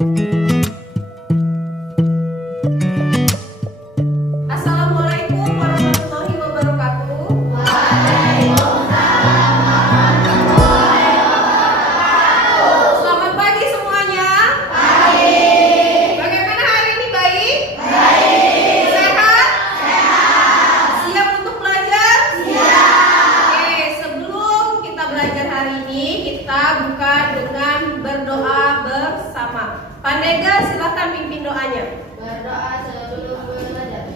Assalamualaikum warahmatullahi wabarakatuh. Selamat pagi semuanya. Bagaimana hari ini? Baik? Sehat? Siap untuk belajar? Oke, sebelum kita belajar hari ini, kita buka dengan berdoa bersama. Pandega, silakan pimpin doanya. Berdoa sebelum belajar.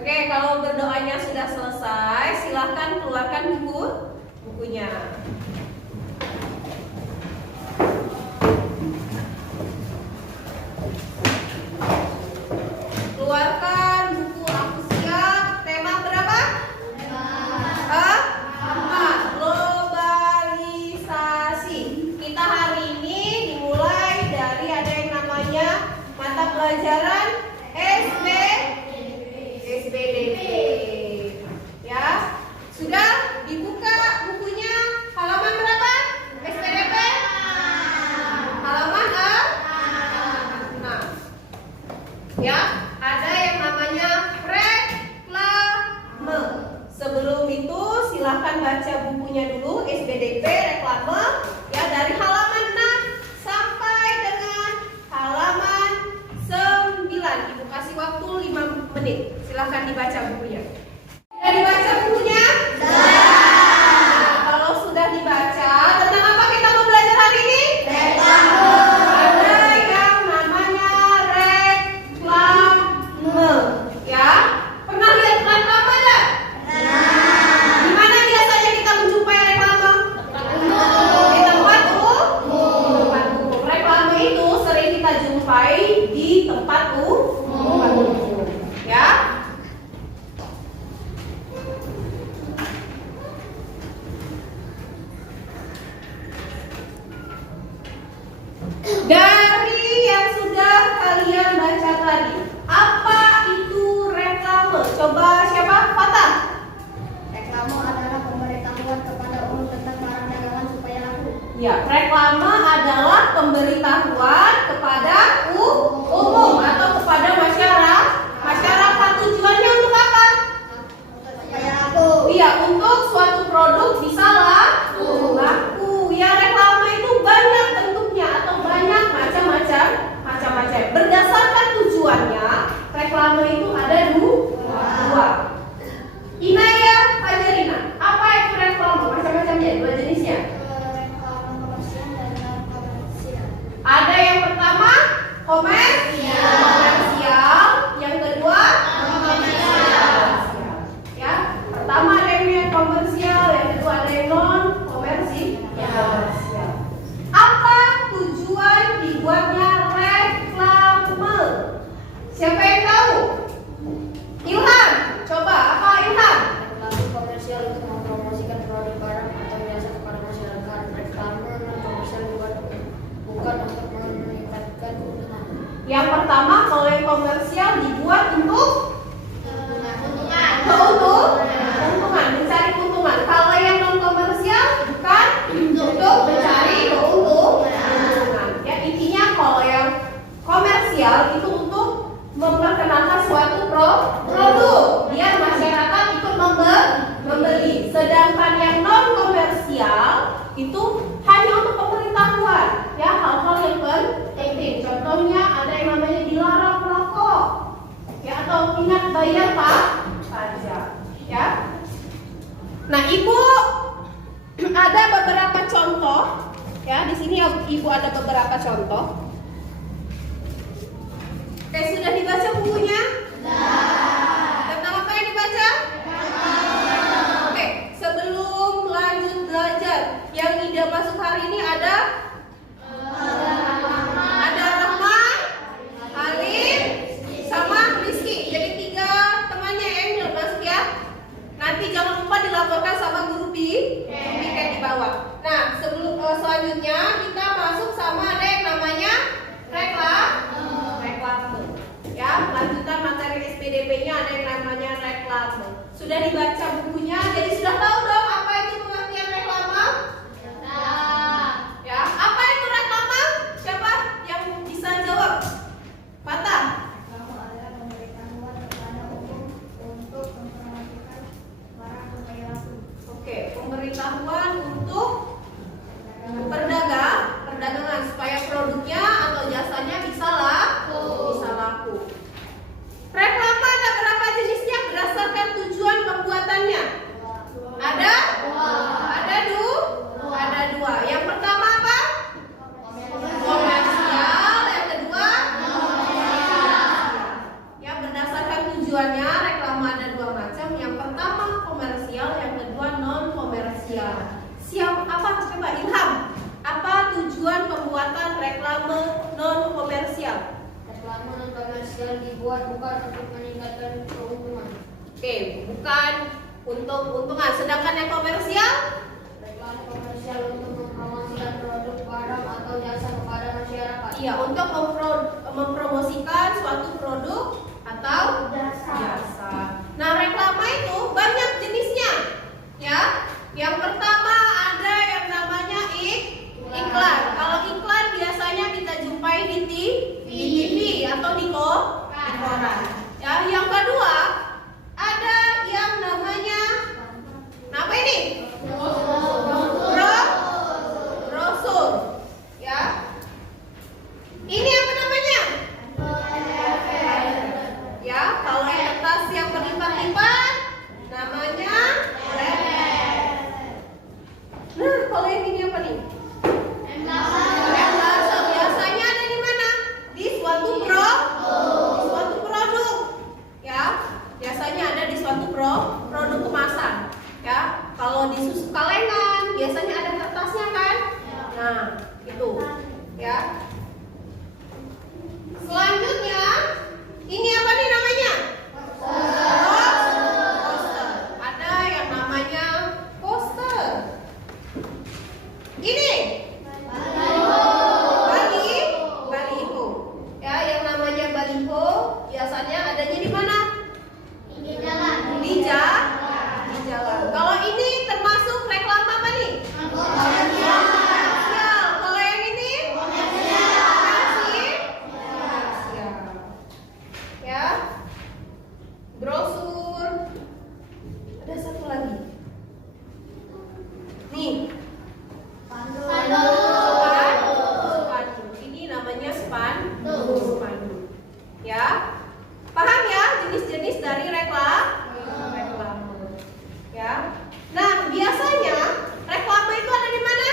Oke, kalau berdoanya sudah selesai, silahkan keluarkan bukunya. Keluarkan buku Aku Siap. Tema berapa? Empat. Globalisasi. Kita hari ini dimulai dari ada yang namanya mata pelajaran SBDP. Ya, sudah dibuka bukunya. Halaman berapa? SBDP? Halaman 6. Ya, ada yang namanya reklame. Sebelum itu silahkan baca bukunya dulu, SBDP reklame, ya, dari halaman 6 sampai dengan halaman 9. Ibu kasih waktu 5 menit. Silahkan dibaca bukunya. Sudah dibaca bukunya? Nah, kalau sudah dibaca, tentang apa kita mau belajar hari ini? Ada yang namanya reklame. Ya, pernah lihat reklame enggak? Di mana biasanya kita menjumpai reklame? Di tempat umum. Reklame itu sering kita jumpai di tempat umum. Ya. Dari yang sudah kalian baca tadi, apa itu reklame? Coba siapa? Fatah. Reklame adalah pemberitahuan kepada umum tentang barang dagangan supaya laku. Ya, reklame adalah pemberitahuan kepada umum atau kepada masyarakat. Tujuannya untuk apa? Supaya laku. Iya, untuk suatu produk bisa laku. Ya, reklame itu banyak bentuknya atau banyak macam-macam. Berdasarkan tujuannya, reklame itu ada dua. Inaya, Fajarina, apa itu reklame? Macam-macamnya, dua jenisnya. Reklame komersial dan non komersial. Ada yang pertama komersial, yang kedua non-komersial. Ya, pertama ada yang komersial, yang kedua ada yang non komersial. Apa tujuan dibuatnya reklame? Siapa yang tahu? Ilham, coba apa Ilham? Reklame komersial untuk mempromosikan produk barang atau jasa kepada masyarakat. Reklame non komersial bukan untuk meningkatkan keuntungan. Yang pertama, kalau yang komersial dibuat untuk keuntungan, mencari keuntungan. Kalau yang non komersial bukan untuk mencari keuntungan. Ya, intinya kalau yang komersial itu untuk memperkenalkan suatu produk biar masyarakat ikut membeli. Sedangkan yang non komersial itu hanya untuk pemberitahuan, ya, hal-hal yang penting. Contohnya ada yang namanya dilarang merokok, ya, atau ingat bayar pajak, ya. Nah, Ibu ada beberapa contoh, ya. Di sini Ibu ada beberapa contoh. Oke, sudah dibaca bukunya? Tentang apa yang dibaca? Oke, sebelum lanjut belajar, yang tidak masuk hari ini ada reklame. Sudah dibaca bukunya, jadi sudah tahu dong apa itu pengertian reklame? Ya, apa itu reklame? Siapa yang bisa jawab? Fatah. Reklame adalah pemberitahuan kepada umum untuk mempromosikan barang atau perilaku. Oke, pemberitahuan untuk perdagangan supaya produknya atau jasanya bisa laku. Reklame ada berapa jenisnya berdasarkan tujuan pembuatannya? Ada? Ada dua. Yang pertama apa? Komersial. Yang kedua? Ya, berdasarkan tujuannya reklame ada dua macam. Yang pertama komersial, yang kedua non komersial. Apa? Coba Ilham. Apa tujuan pembuatan reklame non komersial? Reklame non komersial dibuat bukan untuk meningkatkan keuntungan. Oke, bukan untuk keuntungan. Sedangkan yang komersial? Reklame komersial untuk mempromosikan produk, barang atau jasa kepada masyarakat. Iya, untuk mempromosikan suatu produk atau jasa. Nah, reklame itu banyak jenisnya. Ya, yang pertama ada yang namanya iklan. Kalau iklan biasanya kita jumpai di TV atau di koran. Ya, yang kedua ada yang namanya apa ini? Brosur. Ya. Ini apa namanya? Ya, kalau kertas yang berlipat-lipat namanya Nah, kalau yang ini apa nih? Emblase. Biasanya ada di mana? Di suatu produk. Ya, biasanya ada di suatu produk kemasan. Ya, kalau di susu kalengan biasanya ada kertasnya kan? Nah, itu. Ya. Selanjutnya, ini apa nih namanya? Poster. Ada yang namanya poster. Ini baliho. Ya, yang namanya baliho biasanya adanya di mana? Di jalan. Kalau ini termasuk reklame apa nih? Komersial. Kalau yang ini? Komersial. Ya. Brosur. Ada satu lagi. Nih. Spanduk. Ini namanya spanduk. Ya. Paham ya jenis-jenis dari reklame? Ya. Nah, biasanya reklame itu ada di mana?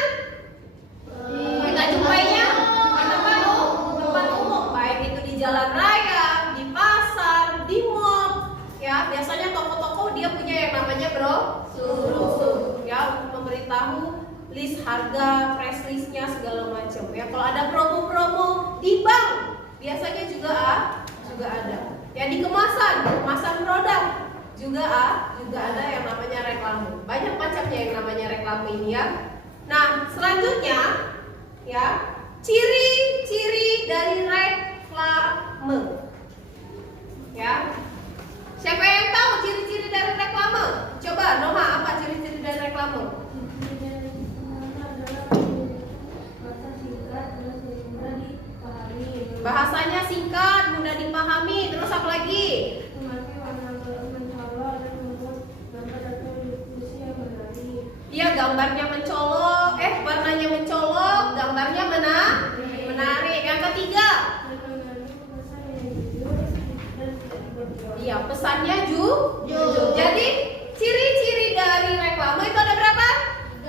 Kita jumpainya di tempat umum, baik itu di jalan raya, di pasar, di mall. Ya, biasanya toko-toko dia punya yang namanya brosur. Ya, untuk memberitahu list harga, price listnya segala macam. Ya, kalau ada promo-promo di bank biasanya juga ada. Ya, di kemasan produk juga ada yang namanya reklame. Banyak macamnya yang namanya reklame ini ya. Nah, selanjutnya ya, ciri-ciri dari reklame. Ya. Siapa yang tahu ciri-ciri dari reklame? Coba Noha, apa ciri-ciri dari reklame? Bahasanya singkat, mudah dipahami. Terus apa lagi? Iya, gambarnya mencolok, warnanya mencolok, gambarnya menarik. Yang ketiga? Iya, pesannya jujur. Jadi ciri-ciri dari reklame itu ada berapa?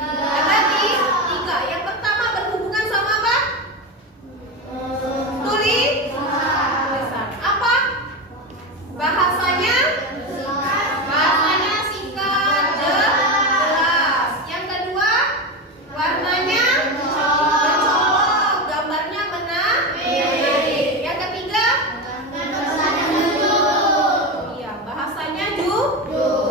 Ada tiga. Yang pertama berhubungan sama apa? Tulisan. Apa? Bahasanya singkat, jelas. Yang kedua, warnanya mencolok, gambarnya menarik. Yang ketiga, iya, bahasanya jujur.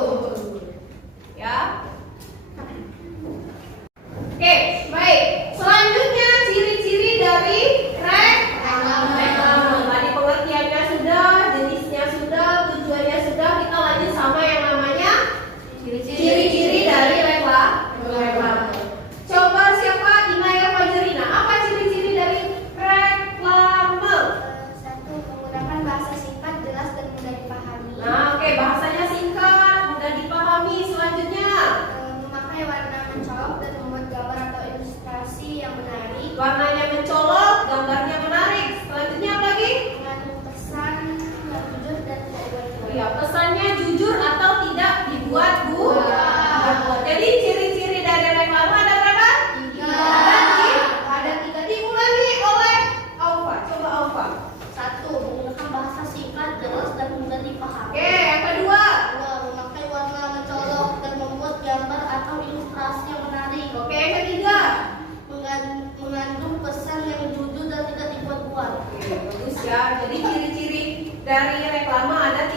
Ya, jadi ciri-ciri dari reklame ada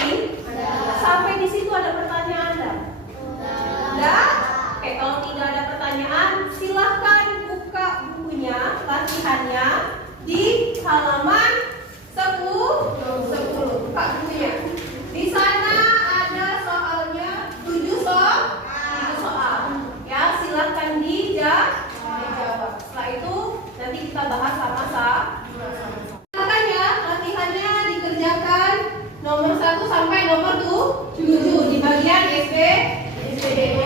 sampai di situ ada pertanyaan enggak? Enggak? Oke, kalau tidak ada pertanyaan, silahkan buka bukunya, latihannya di halaman 10. Buka bukunya. Di sana ada soalnya 7 soal. Ya, silahkan dijawab. Setelah itu nanti kita bahas sama-sama. Silakan ya, latihannya dikerjakan nomor 1 sampai nomor 7 di bagian SPDP.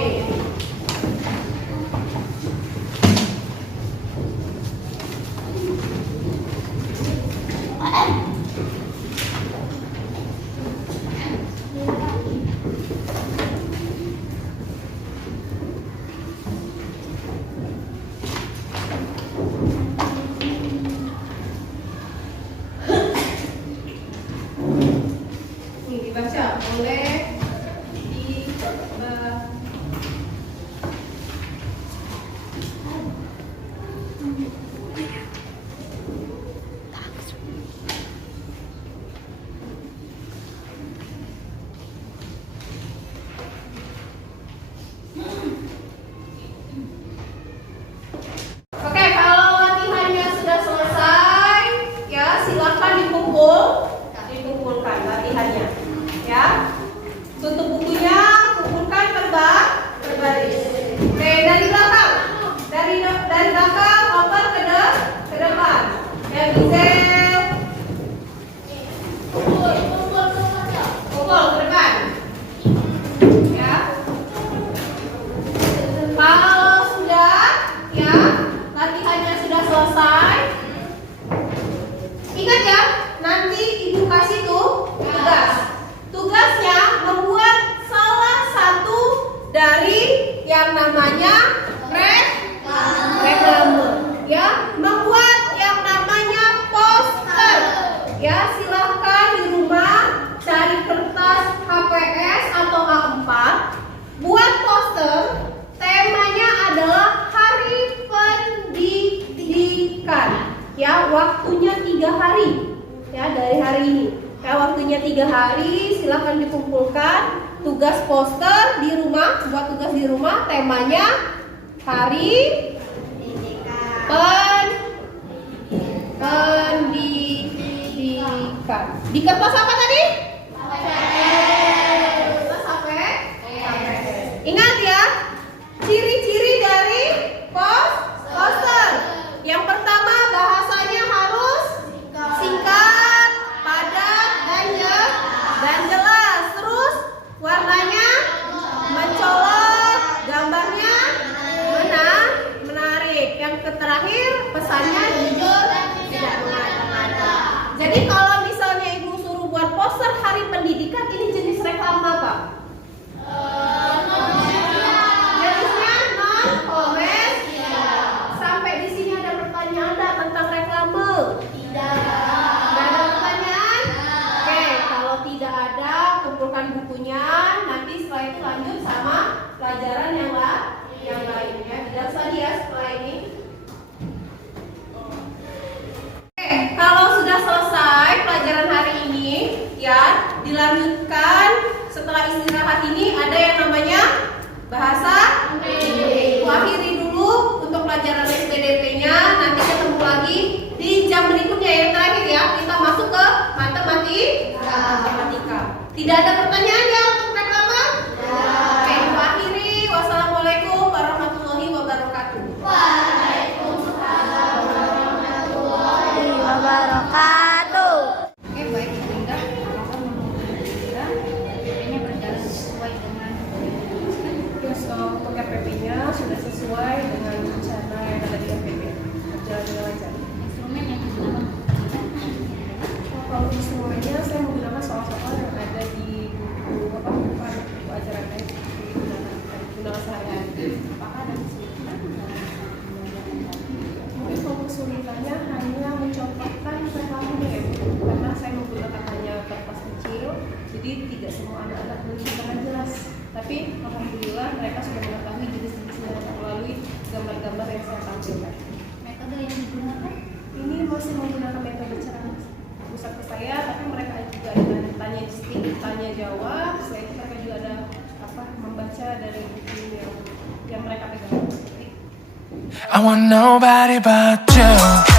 Dibaca oleh Oke, kalau latihannya sudah selesai, ya silakan dikumpulkan latihannya. Ya, tutup bukunya, kumpulkan berbaris. Oke, dari belakang, dari belakang oper ke depan. Ya, Gizel. Kumpul ke depan. Ya. Kalau sudah, ya, latihannya sudah selesai. Ingat ya, nanti ibu kasih tugas. Tugasnya membuat salah satu dari yang namanya reklame. Ya, membuat yang namanya poster. Ya, silahkan di rumah cari kertas HPS atau A4. Buat poster. Temanya adalah Hari Pendidikan. Ya, waktunya 3 hari. Ya, dari hari ini. Ya, waktunya 3 hari. Silakan dikumpulkan tugas poster di rumah. Buat tugas di rumah. Temanya Hari Pendidikan. Di kertas apa tadi? Kertas HPS. Ingat ya. Ciri-ciri dari poster. Yang pertama, bahasanya harus singkat, padat, dan jelas. Terus warnanya mencolok, gambarnya menarik. Yang terakhir, pesannya jujur, tidak mengada-ngada. Jadi kalau misalnya ibu suruh buat poster Hari Pendidikan, ini jenis reklame apa? Jenisnya non-komersial. Sampai di sini ada pertanyaan tentang reklame? Tidak ada pertanyaan? Oke, kalau tidak ada, kumpulkan bukunya. Nanti setelah itu lanjut sama pelajaran yang lain ya. Tidak tadi ya setelah ini. Oke, kalau sudah selesai pelajaran hari ini, ya dilanjutkan. Setelah istirahat ini ada yang namanya bahasa Inggris. Akhiri dulu untuk pelajaran SPDP-nya. Nanti ketemu lagi di jam berikutnya yang terakhir ya. Kita masuk ke matematika. Tidak ada pertanyaan ya untuk reklame? Oke, akhiri. Wassalamualaikum warahmatullahi wabarakatuh. Waalaikumsalam warahmatullahi wabarakatuh. Oke, baik Bunda. Apakah menurut Bunda PP-nya berjalan sesuai dengan Untuk RPP-nya sudah sesuai dengan rencana yang ada di RPP. Berjalan dengan lancar. instrumen yang digunakan? Kalau instrumennya saya menggunakan soal-soal yang ada di buku ajaran saya digunakan sehari-hari. Apakah ada kesulitan? Mungkin kalau kesulitannya hanya mencontohkan reklame ya, karena saya menggunakan hanya kertas kecil, jadi tidak semua anak-anak melihat dengan jelas. Tapi alhamdulillah mereka sudah mengetahui jenis-jenisnya melalui gambar-gambar yang saya tampilkan. Metode yang digunakan? Ini masih menggunakan metode cerdas pusat I want nobody but you.